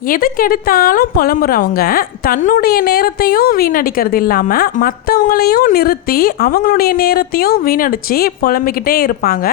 எதுக்கெடுத்தாலும் புலம்புறவங்க தன்னுடைய நேரத்தையும் வீணடிக்கிறது இல்லாமல் மற்றவங்களையும் நிறுத்தி அவங்களுடைய நேரத்தையும் வீணடித்து புலம்பிக்கிட்டே இருப்பாங்க.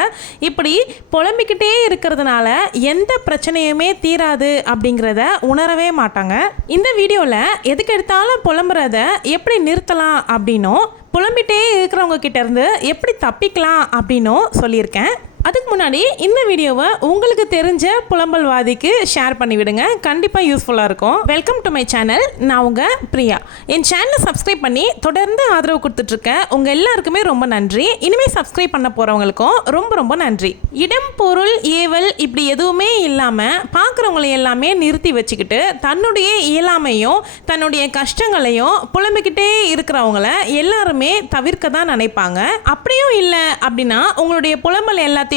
இப்படி புலம்பிக்கிட்டே இருக்கிறதுனால எந்த பிரச்சனையுமே தீராது அப்படிங்கிறத உணரவே மாட்டாங்க. இந்த வீடியோவில் எதுக்கெடுத்தாலும் புலம்புறத எப்படி நிறுத்தலாம் அப்படின்னும் புலம்பிகிட்டே இருக்கிறவங்க கிட்டேருந்து எப்படி தப்பிக்கலாம் அப்படின்னும் சொல்லியிருக்கேன். அதுக்கு முன்னாடி இந்த வீடியோவை உங்களுக்கு தெரிஞ்ச புலம்பல்வாதிக்கு ஷேர் பண்ணிவிடுங்க. கண்டிப்பாக யூஸ்ஃபுல்லாக இருக்கும். Welcome to my channel. நான் உங்கள் பிரியா. என் சேனலை சப்ஸ்கிரைப் பண்ணி தொடர்ந்து ஆதரவு கொடுத்துட்ருக்கேன். உங்கள் எல்லாருக்குமே ரொம்ப நன்றி. இனிமேல் சப்ஸ்கிரைப் பண்ண போகிறவங்களுக்கும் ரொம்ப ரொம்ப நன்றி. இடம், பொருள், ஏவல் இப்படி எதுவுமே இல்லாமல் பார்க்குறவங்களை எல்லாமே நிறுத்தி வச்சுக்கிட்டு தன்னுடைய இயலாமையும் தன்னுடைய கஷ்டங்களையும் புலம்பிக்கிட்டே இருக்கிறவங்கள எல்லாருமே தவிர்க்க தான் நினைப்பாங்க. அப்படியும் இல்லை அப்படின்னா உங்களுடைய புலம்பல் எல்லாத்தையும்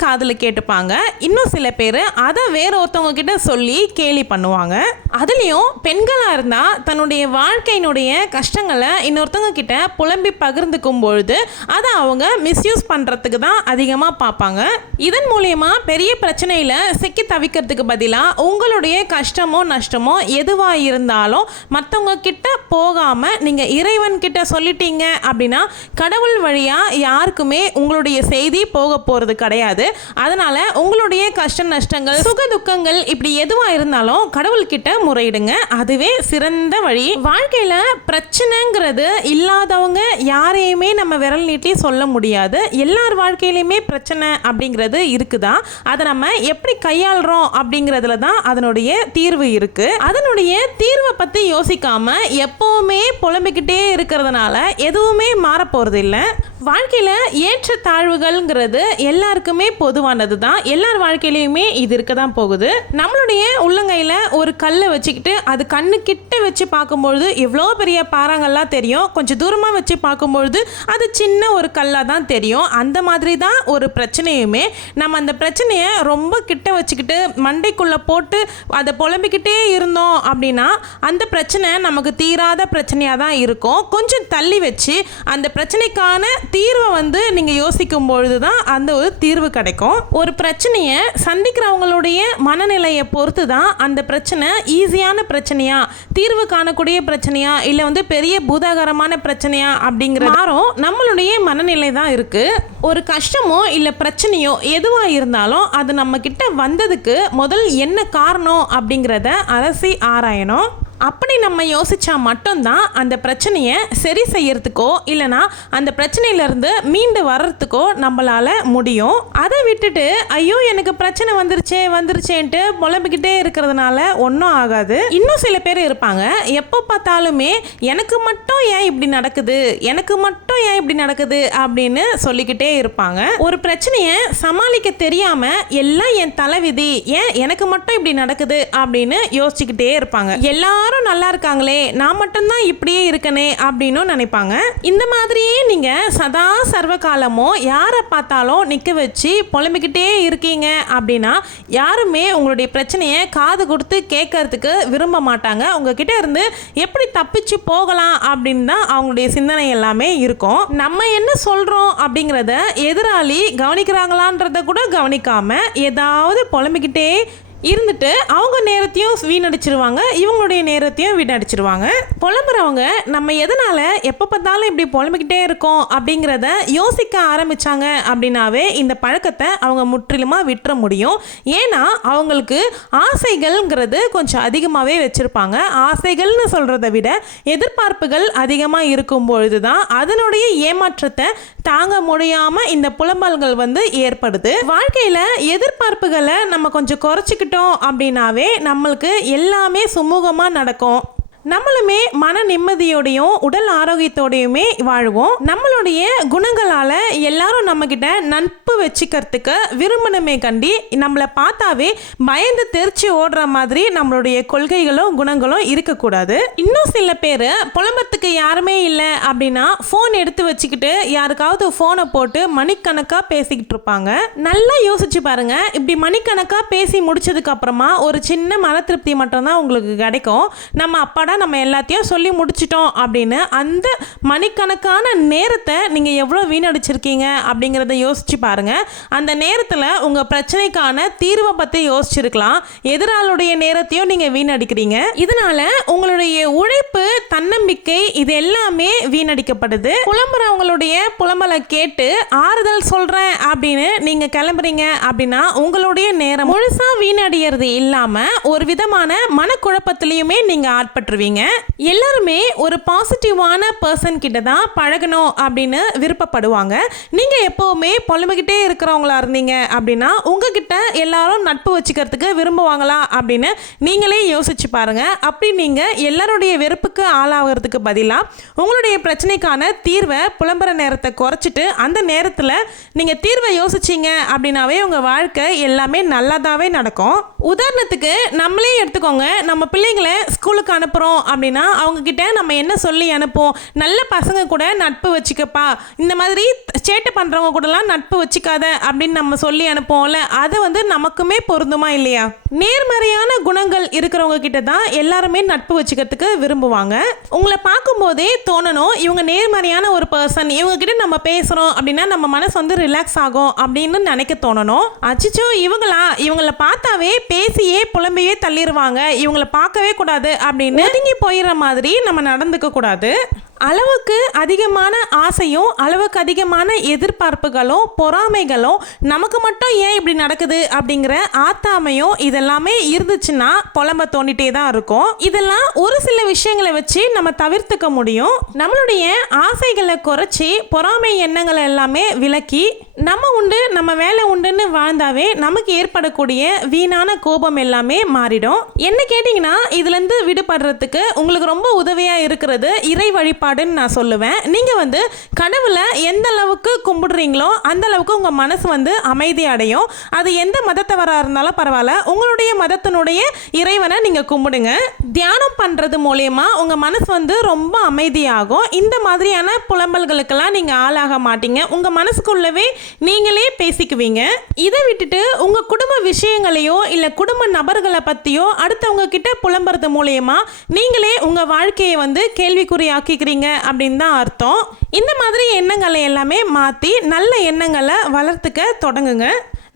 காதுல கேட்டுப்பாங்க. இன்னும் சில பேர் அதை வேற ஒருத்தவங்க கிட்ட சொல்லி கேலி பண்ணுவாங்க. அதுலயும் பெண்களா இருந்தா தன்னுடைய வாழ்க்கையினுடைய கஷ்டங்களை இன்னொருத்தவங்க கிட்ட புலம்பி பகிர்ந்துக்கும் பொழுது அதை அவங்க மிஸ்யூஸ் பண்றதுக்கு தான் அதிகமா பார்ப்பாங்க. இதன் மூலியமா பெரிய பிரச்சனையில சிக்கி தவிக்கிறதுக்கு பதிலா உங்களுடைய கஷ்டமோ நஷ்டமோ எதுவா இருந்தாலும் மற்றவங்க கிட்ட போகாம நீங்க இறைவன் கிட்ட சொல்லிட்டீங்க அப்படின்னா கடவுள் வழியா யாருக்குமே உங்களுடைய செய்தி போக போறது கிடையாது. அதனால உங்களுடைய கஷ்ட நஷ்டங்கள், சுக துக்கங்கள் இப்படி எதுவா இருந்தாலும் கடவுள்கிட்ட முறையிடுங்க. அதுவே சிறந்த வழி. வாழ்க்கையில பிரச்சனைங்கிறது இல்லாதவங்க யாரையுமே நம்ம விரல் நீட்டி சொல்ல முடியாது. எல்லார் வாழ்க்கையிலுமே பிரச்சனை அப்படிங்கிறது இருக்குதா, அதை நம்ம எப்படி கையாளுறோம் அப்படிங்கிறதுல தான் அதனுடைய தீர்வு இருக்கு. அதனுடைய தீர்வை பத்தி யோசிக்காம எப்பவுமே புலம்பிக்கிட்டே இருக்கிறதுனால எதுவுமே மாற போறது இல்லை. வாழ்க்கையில ஏற்ற தாழ்வுகள்ங்கிறது எல்லாருக்குமே பொதுவானது தான். எல்லார் வாழ்க்கையிலையுமே இது இருக்க தான் போகுது. நம்மளுடைய உள்ளங்கையில் ஒரு கல்லை வச்சுக்கிட்டு அது கண்ணு கிட்ட வச்சு பார்க்கும்பொழுது எவ்வளோ பெரிய பாறாங்கல்லாம் தெரியும். கொஞ்சம் தூரமாக வச்சு பார்க்கும்பொழுது அது சின்ன ஒரு கல்லாக தான் தெரியும். அந்த மாதிரி தான் ஒரு பிரச்சனையுமே. நம்ம அந்த பிரச்சனையை ரொம்ப கிட்ட வச்சுக்கிட்டு மண்டைக்குள்ளே போட்டு அதை புலம்பிக்கிட்டே இருந்தோம் அப்படின்னா அந்த பிரச்சனை நமக்கு தீராத பிரச்சனையாக தான் இருக்கும். கொஞ்சம் தள்ளி வச்சு அந்த பிரச்சனைக்கான தீர்வை நீங்கள் யோசிக்கும் பொழுது தான் அந்த ஒரு தீர்வு கிடைக்கும். ஒரு பிரச்சனையை சந்திக்கிறவங்களுடைய மனநிலையை பொறுத்து தான் அந்த பிரச்சனை ஈஸியான பிரச்சனையா, தீர்வு காணக்கூடிய பிரச்சனையா, இல்லை பெரிய பூதாகரமான பிரச்சனையா அப்படிங்கிற மாறும். நம்மளுடைய மனநிலை தான் இருக்கு. ஒரு கஷ்டமோ இல்லை பிரச்சனையோ எதுவா இருந்தாலும் அது நம்ம கிட்ட வந்ததுக்கு முதல் என்ன காரணம் அப்படிங்கிறத அலசி ஆராயணும். அப்படி நம்ம யோசிச்சா மட்டும்தான் அந்த பிரச்சனையை சரி செய்யறதுக்கோ இல்லைனா அந்த பிரச்சனையிலேருந்து மீண்டு வர்றதுக்கோ நம்மளால முடியும். அதை விட்டுட்டு ஐயோ எனக்கு பிரச்சனை வந்துருச்சேன்ட்டு புலம்பிக்கிட்டே இருக்கிறதுனால ஒன்றும் ஆகாது. இன்னும் சில பேர் இருப்பாங்க, எப்போ பார்த்தாலுமே எனக்கு மட்டும் ஏன் இப்படி நடக்குது அப்படின்னு சொல்லிக்கிட்டே இருப்பாங்க. ஒரு பிரச்சனையை சமாளிக்க தெரியாம எல்லாம் என் தலைவிதி, ஏன் எனக்கு மட்டும் இப்படி நடக்குது அப்படின்னு யோசிச்சுக்கிட்டே இருப்பாங்க. எல்லாரும் நல்லா இருக்காங்களே, நான் மட்டும்தான் இப்படியே இருக்கனே அப்படின்னு நினைப்பாங்க. இந்த மாதிரியே நீங்க சதா சர்வ காலமும் யாரை பார்த்தாலும் நிக்க வச்சு புலம்பிக்கிட்டே இருக்கீங்க அப்படின்னா யாருமே உங்களுடைய பிரச்சனையை காது கொடுத்து கேட்கறதுக்கு விரும்ப மாட்டாங்க. உங்ககிட்ட இருந்து எப்படி தப்பிச்சு போகலாம் அப்படின்னு தான் அவங்களுடைய சிந்தனை எல்லாமே இருக்கும். நம்ம என்ன சொல்றோம் அப்படிங்கிறத எதிராளி கவனிக்கிறாங்களான்றத கூட கவனிக்காம ஏதாவது புலம்பிக்கிட்டே இருந்துட்டு அவங்க நேரத்தையும் வீணடிச்சிருவாங்க, இவங்களுடைய நேரத்தையும் வீணடிச்சிருவாங்க. புலம்புறவங்க நம்ம எதனால எப்போ பார்த்தாலும் இப்படி புலம்பிக்கிட்டே இருக்கோம் அப்படிங்கிறத யோசிக்க ஆரம்பிச்சாங்க அப்படின்னாவே இந்த பழக்கத்தை அவங்க முற்றிலுமாக விட்டுற முடியும். ஏன்னா அவங்களுக்கு ஆசைகள்ங்கிறது கொஞ்சம் அதிகமாகவே வச்சுருப்பாங்க. ஆசைகள்னு சொல்கிறத விட எதிர்பார்ப்புகள் அதிகமாக இருக்கும் பொழுது தான் அதனுடைய ஏமாற்றத்தை தாங்க முடியாமல் இந்த புலம்பல்கள் ஏற்படுது. வாழ்க்கையில் எதிர்பார்ப்புகளை நம்ம கொஞ்சம் குறைச்சிக்கிட்டு அப்படின்னாவே நம்மளுக்கு எல்லாமே சுமூகமா நடக்கும். நம்மளுமே மன நிம்மதியோடையும் உடல் ஆரோக்கியத்தோடையுமே வாழ்வோம். நம்மளுடைய குணங்களால எல்லாரும் நம்ம கிட்ட நட்பு வச்சுக்கிறதுக்கு விரும்பணுமே கண்டி நம்மளை பார்த்தாவே பயந்து தெரிச்சு ஓடுற மாதிரி நம்மளுடைய கொள்கைகளும் குணங்களும் இருக்கக்கூடாது. இன்னும் சில பேர் புலம்பத்துக்கு யாருமே இல்லை அப்படின்னா ஃபோன் எடுத்து வச்சுக்கிட்டு யாருக்காவது ஃபோனை போட்டு மணிக்கணக்காக பேசிக்கிட்டு இருப்பாங்க. நல்லா யோசிச்சு பாருங்க. இப்படி மணிக்கணக்காக பேசி முடிச்சதுக்கு அப்புறமா ஒரு சின்ன மன திருப்தி மட்டும்தான் உங்களுக்கு கிடைக்கும். நம்ம அப்பாடா அப்பாடா நம்ம எல்லாத்தையும் சொல்லி முடிச்சிட்டோம் அப்படின்னு அந்த மணிக்கணக்கான நேரத்தை நீங்கள் எவ்வளோ வீணடிச்சிருக்கீங்க அப்படிங்கிறத யோசிச்சு பாருங்கள். அந்த நேரத்தில் உங்கள் பிரச்சனைக்கான தீர்வை பற்றி யோசிச்சிருக்கலாம். எதிராளுடைய நேரத்தையும் நீங்கள் வீணடிக்கிறீங்க. இதனால உங்களுடைய உழைப்பு, தன்னம்பிக்கை இது எல்லாமே வீணடிக்கப்படுது. புலம்புறவங்களுடைய புலம்பலை கேட்டு ஆறுதல் சொல்கிறேன் அப்படின்னு நீங்கள் கிளம்புறீங்க அப்படின்னா உங்களுடைய நேரம் முழுசா வீணடிகிறது இல்லாமல் ஒரு விதமான மனக்குழப்பத்திலையுமே நீங்கள் ஆட்பட்டுருவீங்க. எல்லாருமே ஒரு பாசிட்டிவான பர்சன் கிட்ட தான் பழகணும் அப்படின்னு விருப்பப்படுவாங்க. நீங்கள் எப்போவுமே புலம்பிக்கிட்டே இருக்கிறவங்களா இருந்தீங்க அப்படின்னா உங்ககிட்ட எல்லாரும் நட்பு வச்சுக்கிறதுக்கு விரும்புவாங்களா அப்படின்னு நீங்களே யோசிச்சு பாருங்க. அப்படி நீங்கள் எல்லாருடைய வெறுப்புக்கு ஆளாகிறதுக்கு பதிலாக உங்களுடைய பிரச்சனைக்கான தீர்வை புலம்புற நேரத்தை குறைச்சிட்டு அந்த நேரத்தில் நீங்கள் தீர்வை யோசிச்சிங்க அப்படின்னாவே உங்கள் வாழ்க்கை எல்லாமே நல்லதாகவே நடக்கும். உதாரணத்துக்கு நம்மளே எடுத்துக்கோங்க. நம்ம பிள்ளைங்களை ஸ்கூலுக்கு அனுப்புகிறோம் அப்படின்னா அவங்கக்கிட்ட நம்ம என்ன சொல்லி அனுப்போம்? நல்ல பசங்க கூட நட்பு வச்சுக்கப்பா, இந்த மாதிரி சேட்டை பண்ணுறவங்க கூடலாம் நட்பு வச்சுக்காத அப்படின்னு நம்ம சொல்லி அனுப்போம்ல. அது நமக்குமே பொருந்துமா இல்லையா? நேர்மறையான குணங்கள் இருக்கிறவங்க கிட்ட தான் எல்லாருமே நட்பு வச்சுக்கிறதுக்கு விரும்புவாங்க. உங்களை பார்க்கும்போதே தோணணும், இவங்க நேர்மறையான ஒரு பர்சன், இவங்க கிட்ட நம்ம பேசுகிறோம் அப்படின்னா நம்ம மனசு ரிலாக்ஸ் ஆகும் அப்படின்னு நினைக்க தோணணும். அச்சிச்சோ இவங்கள பார்த்தாவே பேசியே புலம்பியே தள்ளிடுவாங்க, இவங்கள பார்க்கவே கூடாது அப்படின்னு ஒதுங்கி போயிடுற மாதிரி நம்ம நடந்துக்க கூடாது. அளவுக்கு அதிகமான ஆசையும் அளவுக்கு அதிகமான எதிர்பார்ப்புகளும் பொறாமைகளும் நமக்கு மட்டும் ஏன் இப்படி நடக்குது அப்படிங்கிற ஆத்தாமையும் இதெல்லாமே இருந்துச்சுன்னா புலம்ப தோண்டிட்டே தான் இருக்கும். இதெல்லாம் ஒரு சில விஷயங்களை வச்சு நம்ம தவிர்த்துக்க முடியும். நம்மளுடைய ஆசைகளை குறைச்சி பொறாமை எண்ணங்களை எல்லாமே விலக்கி நம்ம உண்டு நம்ம வேலை உண்டுன்னு வாழ்ந்தாவே நமக்கு ஏற்படக்கூடிய வீணான கோபம் எல்லாமே மாறிடும். என்ன கேட்டிங்கன்னா இதுலேருந்து விடுபடுறதுக்கு உங்களுக்கு ரொம்ப உதவியாக இருக்கிறது இறை வழிபாடு நான் சொல்லுவேன். நீங்க கடவுள எந்த அளவுக்கு கும்பிடுறீங்களோ அந்த அளவுக்கு உங்க மனசு அமைதி அடையும். அது எந்த மதத்தவரா இருந்தாலும் பரவாயில்ல, உங்களுடைய மதத்தினுடைய இறைவனை நீங்க கும்பிடுங்க. தியானம் பண்றது மூலமா உங்க மனசு ரொம்ப அமைதியாகும். இந்த மாதிரியான புலம்பல்களுக்கெல்லாம் நீங்க ஆளாக மாட்டீங்க. உங்க மனசுக்குள்ளவே நீங்களே பேசிக்குவீங்க. இதை விட்டுட்டு உங்க குடும்ப விஷயங்களையோ இல்ல குடும்ப நபர்களை பத்தியோ அடுத்தவங்க கிட்ட புலம்புறது மூலமா நீங்களே உங்க வாழ்க்கையை கேள்விக்குறியாக்கிக்கிறீங்க அப்படின்னு தான் அர்த்தம். இந்த மாதிரி எண்ணங்களை எல்லாமே மாற்றி நல்ல எண்ணங்களை வளர்த்துக்க தொடங்குங்க.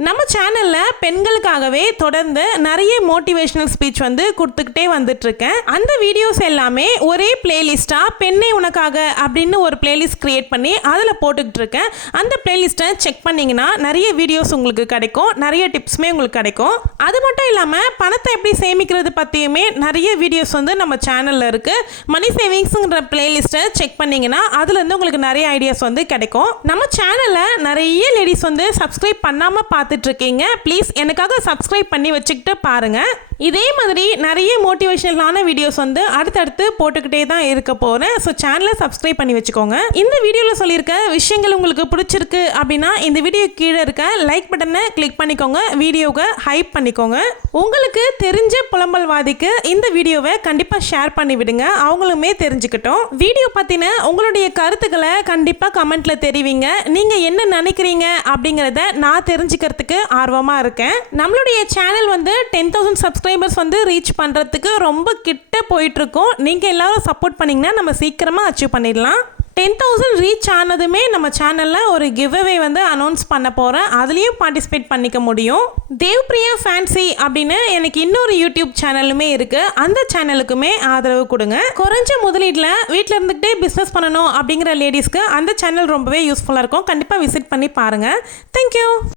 நம்ம சேனலில் பெண்களுக்காகவே தொடர்ந்து நிறைய மோட்டிவேஷனல் ஸ்பீச் கொடுத்துக்கிட்டே வந்துட்டுருக்கேன். அந்த வீடியோஸ் எல்லாமே ஒரே பிளேலிஸ்ட்டாக பெண்ணே உனக்காக அப்படின்னு ஒரு பிளேலிஸ்ட் க்ரியேட் பண்ணி அதில் போட்டுக்கிட்டு இருக்கேன். அந்த பிளேலிஸ்ட்டை செக் பண்ணிங்கன்னா நிறைய வீடியோஸ் உங்களுக்கு கிடைக்கும், நிறைய டிப்ஸுமே உங்களுக்கு கிடைக்கும். அது மட்டும் இல்லாமல் பணத்தை எப்படி சேமிக்கிறது பற்றியுமே நிறைய வீடியோஸ் நம்ம சேனலில் இருக்குது. மணி சேவிங்ஸுங்கிற பிளேலிஸ்ட்டை செக் பண்ணிங்கன்னா அதுலேருந்து உங்களுக்கு நிறைய ஐடியாஸ் கிடைக்கும். நம்ம சேனலில் நிறைய லேடிஸ் சப்ஸ்கிரைப் பண்ணாமல் பார்த்துட்டு இருக்கீங்க. ப்ளீஸ் எனக்காக சப்ஸ்கிரைப் பண்ணி வச்சுக்கிட்டு பாருங்க. இதே மாதிரி நிறைய மோட்டிவேஷனலான வீடியோஸ் அடுத்தடுத்து போட்டுக்கிட்டே தான் இருக்க போறேன். ஸோ சேனலை சப்ஸ்கிரைப் பண்ணி வச்சுக்கோங்க. இந்த வீடியோவில் சொல்லியிருக்க விஷயங்கள் உங்களுக்கு பிடிச்சிருக்கு அப்படின்னா இந்த வீடியோ கீழே இருக்க லைக் பட்டனை கிளிக் பண்ணிக்கோங்க, வீடியோவை ஹைப் பண்ணிக்கோங்க. உங்களுக்கு தெரிஞ்ச புலம்பல்வாதிக்கு இந்த வீடியோவை கண்டிப்பாக ஷேர் பண்ணி விடுங்க, அவங்களுமே தெரிஞ்சுக்கிட்டோம். வீடியோ பற்றின உங்களுடைய கருத்துக்களை கண்டிப்பாக கமெண்ட்ல தெரிவிங்க. நீங்கள் என்ன நினைக்கிறீங்க அப்படிங்கிறத நான் தெரிஞ்சுக்கிறதுக்கு ஆர்வமாக இருக்கேன். நம்மளுடைய சேனல் 10,000 சப்ஸ்கிரைபர்ஸ் ரீச் பண்ணுறதுக்கு ரொம்ப கிட்ட போயிட்டுருக்கோம். நீங்கள் எல்லாரும் சப்போர்ட் பண்ணிங்கன்னா நம்ம சீக்கிரமாக அச்சீவ் பண்ணிடலாம். 10,000 ரீச் ஆனதுமே நம்ம சேனலில் ஒரு கிவ்அவே அனௌன்ஸ் பண்ண போகிறேன். அதுலேயும் பார்ட்டிசிபேட் பண்ணிக்க முடியும். தேவ்பிரியா ஃபேன்சி அப்படின்னு எனக்கு இன்னொரு யூடியூப் சேனலுமே இருக்குது. அந்த சேனலுக்குமே ஆதரவு கொடுங்க. குறைஞ்ச முதலீட்டில் வீட்டில் இருந்துக்கிட்டே பிஸ்னஸ் பண்ணணும் அப்படிங்கிற லேடிஸ்க்கு அந்த சேனல் ரொம்பவே யூஸ்ஃபுல்லாக இருக்கும். கண்டிப்பாக விசிட் பண்ணி பாருங்கள். தேங்க்யூ.